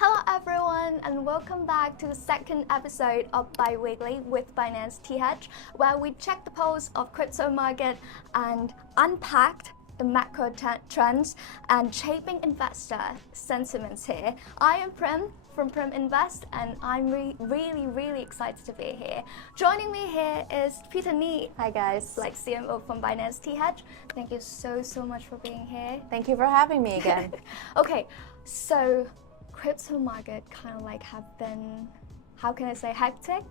Hello everyone and welcome back to the second episode of Bi-Weekly with Binance TH, where we check the pulse of crypto market and unpacked the macro trends and shaping investor sentiments here. I am Prim from Prim Invest and I'm really excited to be here. Joining me here is Peter Nee. Hi guys. Like CMO from Binance TH. Thank you so much for being here. Thank you for having me again. Okay, so crypto market kind of like have been, how can I say, hectic?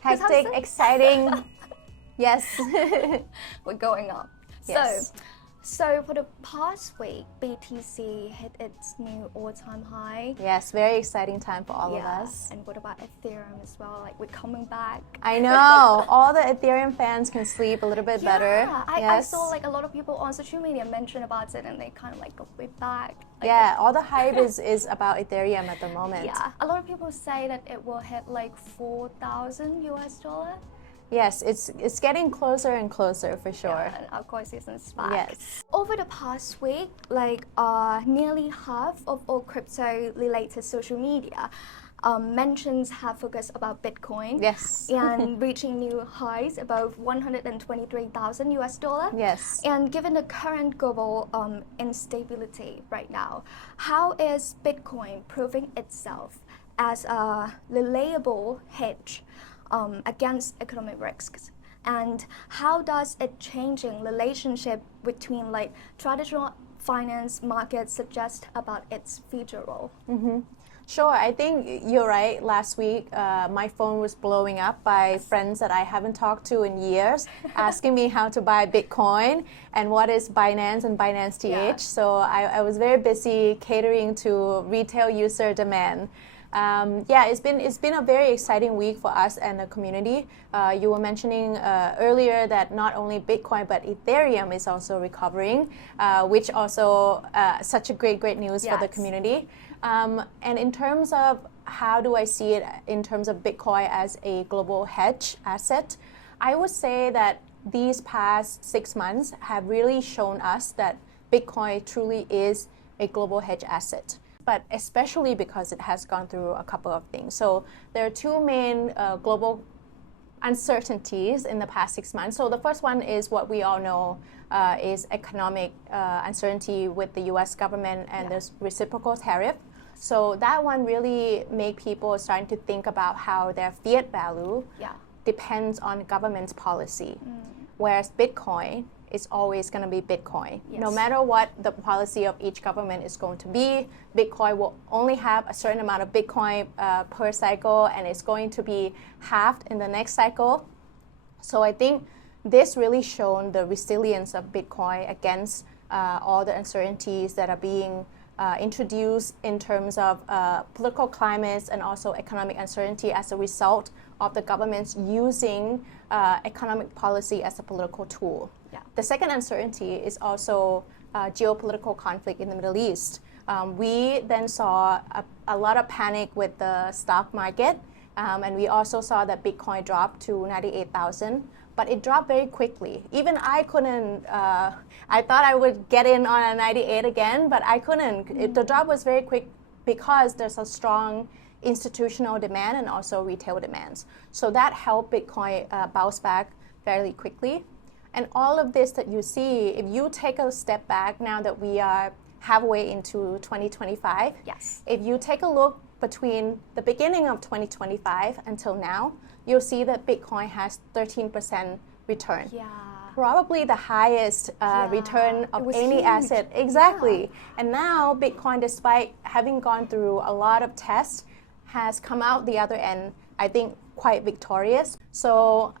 Hectic, exciting. Yes. We're going up. Yes. So for the past week, BTC hit its new all-time high. Yes, very exciting time for all of us. And what about Ethereum as well? Like we're coming back. I know. All the Ethereum fans can sleep a little bit better. I saw like a lot of people on social media mention about it and they kind of like go way back. Like, yeah, all the hype is about Ethereum at the moment. Yeah, a lot of people say that it will hit like 4,000 US dollar. Yes, it's getting closer and closer for sure. Yeah, and our core season's back. Yes. Over the past week, like nearly half of all crypto-related social media mentions have focused about Bitcoin. Yes. And reaching new highs above 123,000 US dollar. Yes. And given the current global instability right now, how is Bitcoin proving itself as a reliable hedge against economic risks, and how does it changing relationship between like traditional finance markets suggest about its future role? Sure, I think you're right. Last week, my phone was blowing up by friends that I haven't talked to in years, asking me how to buy Bitcoin and what is Binance and Binance TH. Yeah. So I was very busy catering to retail user demand. It's been a very exciting week for us and the community. You were mentioning earlier that not only Bitcoin but Ethereum is also recovering, which also such a great news for the community. And in terms of how do I see it in terms of Bitcoin as a global hedge asset, I would say that these past 6 months have really shown us that Bitcoin truly is a global hedge asset, but especially because it has gone through a couple of things. So there are two main global uncertainties in the past 6 months. So the first one is what we all know is economic uncertainty with the US government and the reciprocal tariff. So that one really made people starting to think about how their fiat value depends on government's policy, whereas Bitcoin is always going to be Bitcoin. Yes. No matter what the policy of each government is going to be, Bitcoin will only have a certain amount of Bitcoin per cycle, and it's going to be halved in the next cycle. So I think this really shown the resilience of Bitcoin against all the uncertainties that are being introduced in terms of political climates and also economic uncertainty as a result of the governments using economic policy as a political tool. Yeah. The second uncertainty is also geopolitical conflict in the Middle East. We then saw a lot of panic with the stock market, and we also saw that Bitcoin dropped to 98,000, but it dropped very quickly. Even I couldn't, I thought I would get in on a 98 again, but I couldn't. The drop was very quick because there's a strong institutional demand and also retail demands. So that helped Bitcoin bounce back fairly quickly. And all of this that you see, if you take a step back now that we are halfway into 2025, if you take a look between the beginning of 2025 until now, you'll see that Bitcoin has 13% return. Yeah. Probably the highest return of any huge. asset. Exactly. And now Bitcoin, despite having gone through a lot of tests, has come out the other end, I think, quite victorious. So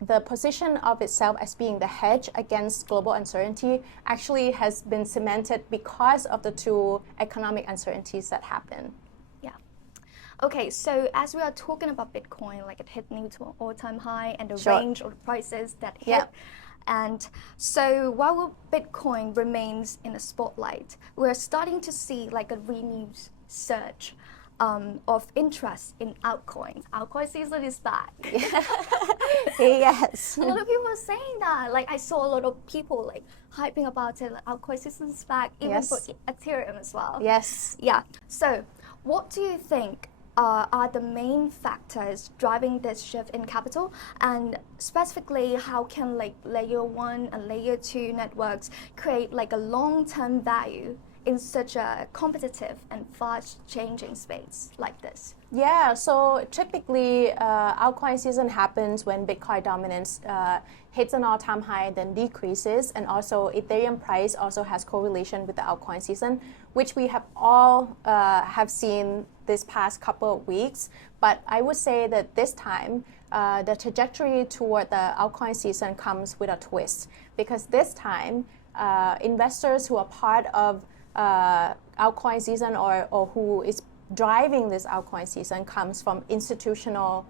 the position of itself as being the hedge against global uncertainty actually has been cemented because of the two economic uncertainties that happen. Yeah. Okay, so as we are talking about Bitcoin, like it hit new to an all-time high and the range of prices that hit. And so while Bitcoin remains in the spotlight, we're starting to see like a renewed surge of interest in altcoins. Altcoin season is back. Yes. A lot of people are saying that. Like I saw a lot of people like hyping about it. Like, altcoin season is back, even for Ethereum as well. Yes. Yeah. So What do you think are the main factors driving this shift in capital, and specifically how can like layer 1 and layer 2 networks create like a long-term value in such a competitive and fast changing space like this? Yeah, so typically altcoin season happens when Bitcoin dominance hits an all-time high, then decreases, and also Ethereum price also has correlation with the altcoin season, which we have all have seen this past couple of weeks. But I would say that this time the trajectory toward the altcoin season comes with a twist, because this time investors who are part of altcoin season or who is driving this altcoin season comes from institutional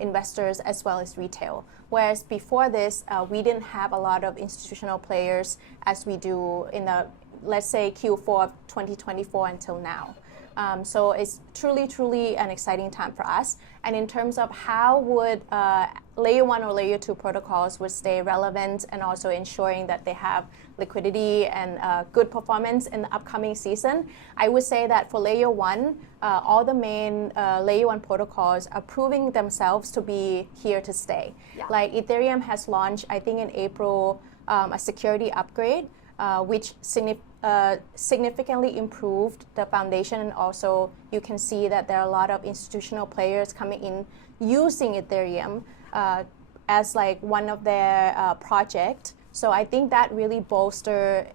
investors as well as retail. Whereas before this, we didn't have a lot of institutional players as we do in the, let's say, Q4 of 2024 until now. So it's truly an exciting time for us. And in terms of how would layer 1 or layer 2 protocols would stay relevant and also ensuring that they have liquidity and good performance in the upcoming season, I would say that for layer 1, all the main layer 1 protocols are proving themselves to be here to stay. Yeah. Like Ethereum has launched, I think in April, a security upgrade, which significantly improved the foundation, and also you can see that there are a lot of institutional players coming in using Ethereum as like one of their project. So I think that really bolster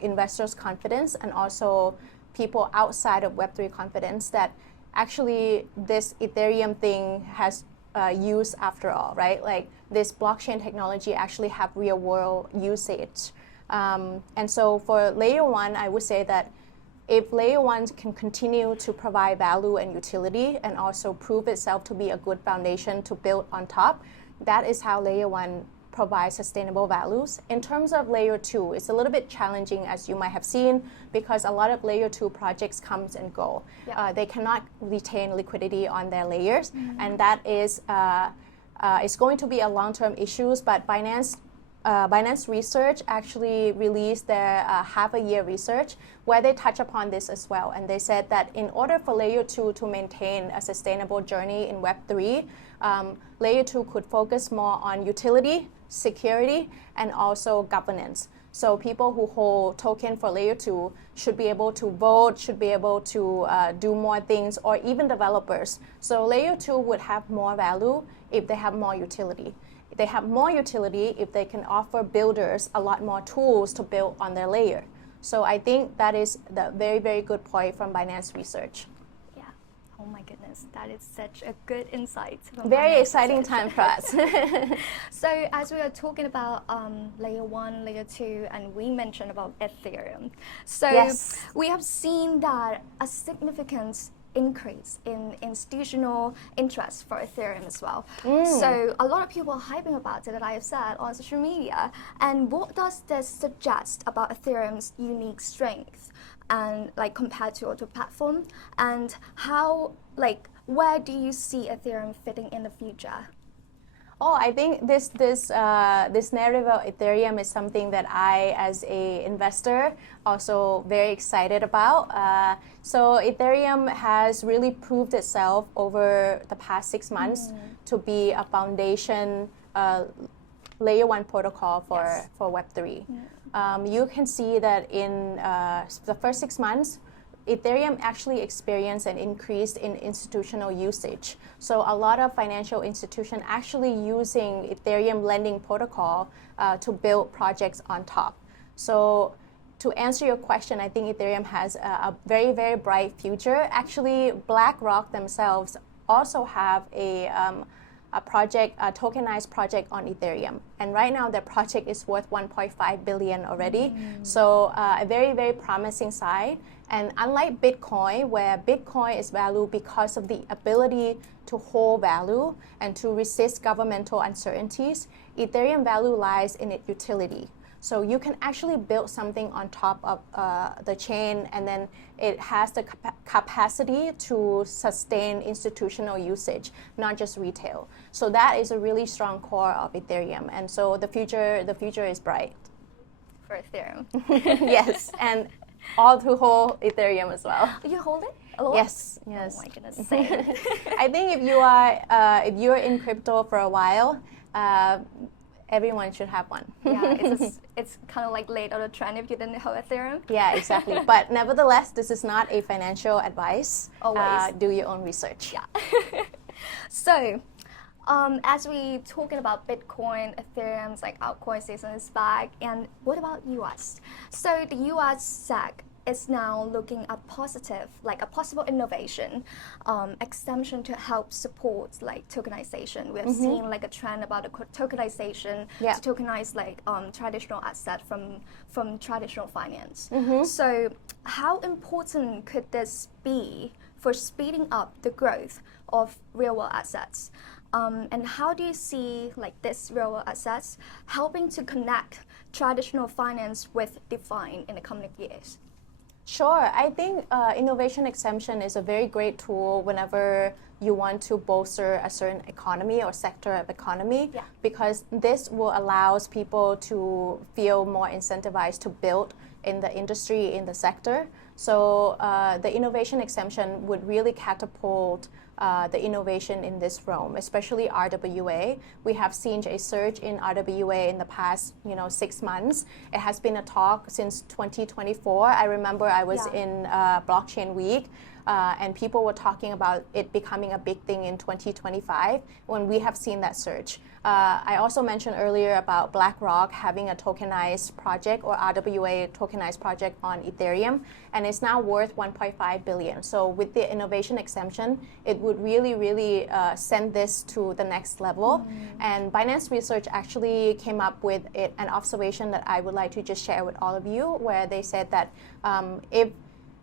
investors' confidence and also people outside of Web3 confidence that actually this Ethereum thing has use after all, right? Like this blockchain technology actually have real world usage. And so for layer 1, I would say that if layer 1 can continue to provide value and utility and also prove itself to be a good foundation to build on top, that is how layer 1 provides sustainable values. In terms of layer 2, it's a little bit challenging, as you might have seen, because a lot of layer 2 projects comes and go. Yeah. They cannot retain liquidity on their layers, and that is it's going to be a long-term issue, but Binance Research actually released their half-a-year research where they touch upon this as well. And they said that in order for Layer 2 to maintain a sustainable journey in Web3, Layer 2 could focus more on utility, security, and also governance. So people who hold token for Layer 2 should be able to vote, should be able to do more things, or even developers. So Layer 2 would have more value if they have more utility. They have more utility if they can offer builders a lot more tools to build on their layer. So I think that is the very good point from Binance Research. Yeah. Oh my goodness, that is such a good insight. Very exciting time for us. So as we are talking about layer 1, layer 2, and we mentioned about Ethereum. So yes. We have seen that a significant increase in institutional interest for Ethereum as well. So a lot of people are hyping about it, that I have said on social media. And what does this suggest about Ethereum's unique strength and like compared to other platform? And how, like, where do you see Ethereum fitting in the future? Oh, I think this narrative of Ethereum is something that I, as a investor, also very excited about. So Ethereum has really proved itself over the past 6 months to be a foundation layer 1 protocol for Web3. You can see that in the first 6 months, Ethereum actually experienced an increase in institutional usage. So a lot of financial institutions actually using Ethereum lending protocol to build projects on top. So to answer your question, I think Ethereum has a very bright future. Actually, BlackRock themselves also have a project, a tokenized project on Ethereum. And right now, their project is worth 1.5 billion already. So a very promising side. And unlike Bitcoin, where Bitcoin is valued because of the ability to hold value and to resist governmental uncertainties, Ethereum value lies in its utility. So you can actually build something on top of the chain, and then it has the capacity to sustain institutional usage, not just retail. So that is a really strong core of Ethereum, and so the future is bright. For Ethereum. Yes, and all who hold Ethereum as well. You hold it? A lot? Yes, yes. Oh my goodness, same. I think if you're in crypto for a while, everyone should have one. Yeah, it's kind of like late on a trend if you didn't have Ethereum. Yeah, exactly. But nevertheless, this is not a financial advice. Always. Do your own research. Yeah. So, as we talking about Bitcoin, Ethereum's like altcoin season is back, and what about US? So the US SEC is now looking at positive, like a possible innovation, exemption to help support like tokenization. We have seen like a trend about the tokenization to tokenize like traditional asset from traditional finance. So how important could this be for speeding up the growth of real world assets? And how do you see like this real world assets helping to connect traditional finance with DeFi in the coming years? Sure. I think innovation exemption is a very great tool whenever you want to bolster a certain economy or sector of economy, because this will allow people to feel more incentivized to build in the industry, in the sector. So the innovation exemption would really catapult the innovation in this realm, especially RWA. We have seen a surge in RWA in the past, 6 months. It has been a talk since 2024. I remember I was in Blockchain Week, and people were talking about it becoming a big thing in 2025 when we have seen that surge. I also mentioned earlier about BlackRock having a tokenized project or RWA tokenized project on Ethereum, and it's now worth 1.5 billion. So with the innovation exemption, it would really send this to the next level. And Binance Research actually came up with an observation that I would like to just share with all of you, where they said that if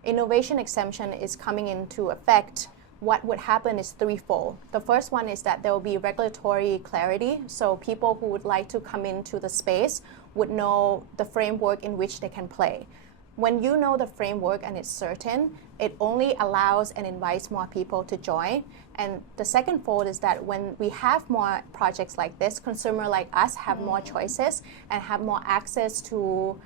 innovation exemption is coming into effect, what would happen is threefold. The first one is that there will be regulatory clarity, so people who would like to come into the space would know the framework in which they can play. When you know the framework and it's certain, it only allows and invites more people to join. And the second fold is that when we have more projects like this, consumers like us have more choices and have more access to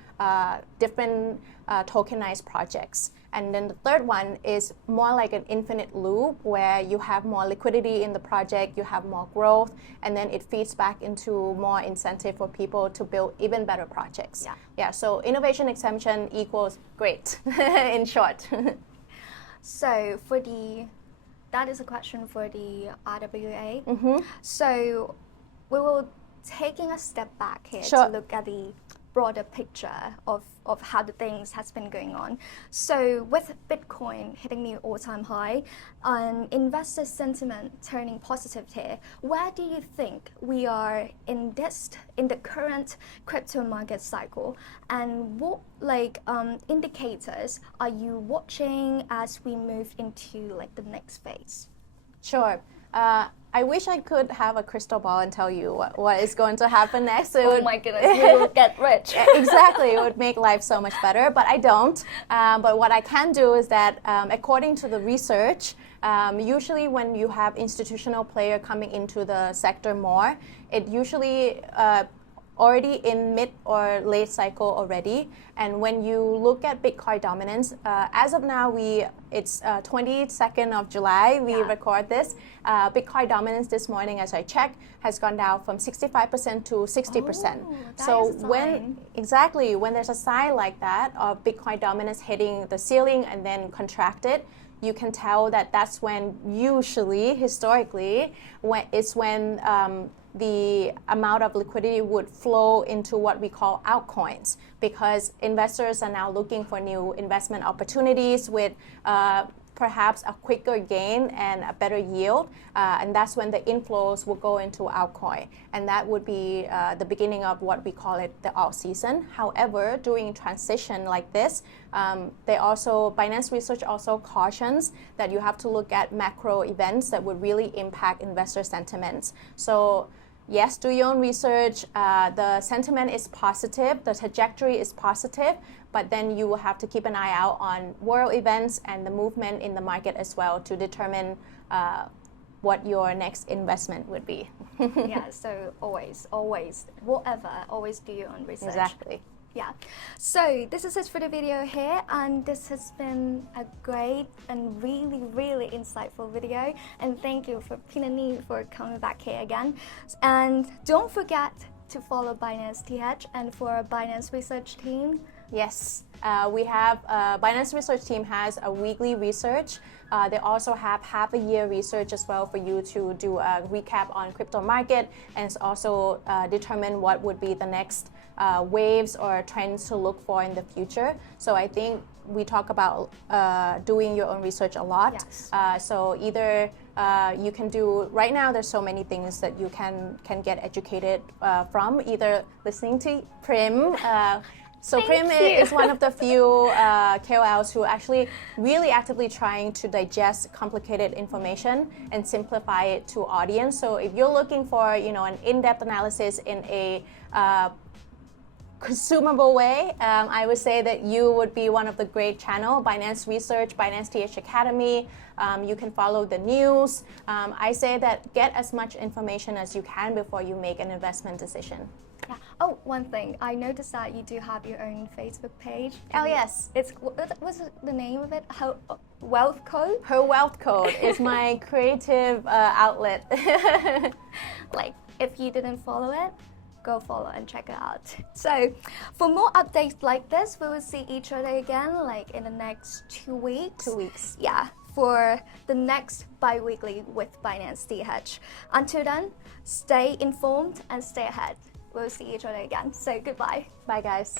different tokenized projects. And then the third one is more like an infinite loop where you have more liquidity in the project, you have more growth, and then it feeds back into more incentive for people to build even better projects. Yeah, so innovation exemption equals great, in short. So that is a question for the RWA. So we will taking a step back here to look at the broader picture of how the things has been going on. So with Bitcoin hitting the all-time high and investor sentiment turning positive here, where do you think we are in the current crypto market cycle, and what indicators are you watching as we move into the next phase? Sure. I wish I could have a crystal ball and tell you what is going to happen next. My goodness, we will get rich. Exactly, it would make life so much better, but I don't. But what I can do is that according to the research, usually when you have institutional player coming into the sector more, it usually already in mid or late cycle already. And when you look at Bitcoin dominance, as of now, it's 22nd of July, we record this. Bitcoin dominance this morning, as I checked, has gone down from 65% to 60%. So when there's a sign like that of Bitcoin dominance hitting the ceiling and then contracted, you can tell that that's when usually, historically, when the amount of liquidity would flow into what we call altcoins, because investors are now looking for new investment opportunities with perhaps a quicker gain and a better yield, and that's when the inflows will go into altcoin, and that would be the beginning of what we call it the alt season. However, during transition like this, Binance Research also cautions that you have to look at macro events that would really impact investor sentiments. So yes, do your own research. The sentiment is positive, the trajectory is positive, but then you will have to keep an eye out on world events and the movement in the market as well to determine what your next investment would be. Yeah, so always do your own research. Exactly. Yeah, so this is it for the video here, and this has been a great and really insightful video, and thank you for Pinani for coming back here again. And don't forget to follow Binance TH, and for our Binance research team. Yes, we have Binance research team has a weekly research. They also have half a year research as well for you to do a recap on crypto market, and also determine what would be the next waves or trends to look for in the future. So I think we talk about doing your own research a lot. Yes. So either you can do, right now there's so many things that you can get educated from, either listening to Prim. So Prim is one of the few KOLs who actually really actively trying to digest complicated information and simplify it to audience. So if you're looking for, an in-depth analysis in a consumable way, I would say that you would be one of the great channel, Binance Research, Binance TH Academy. You can follow the news. I say that get as much information as you can before you make an investment decision. Yeah. Oh, one thing. I noticed that you do have your own Facebook page. Oh, yes. What's the name of it? Wealth Code? Her Wealth Code is my creative outlet. Like, if you didn't follow it, go follow and check it out. So, for more updates like this, we will see each other again, like in the next 2 weeks. 2 weeks. Yeah, for the next bi-weekly with Binance TH. Until then, stay informed and stay ahead. We'll see each other again. So, goodbye. Bye, guys.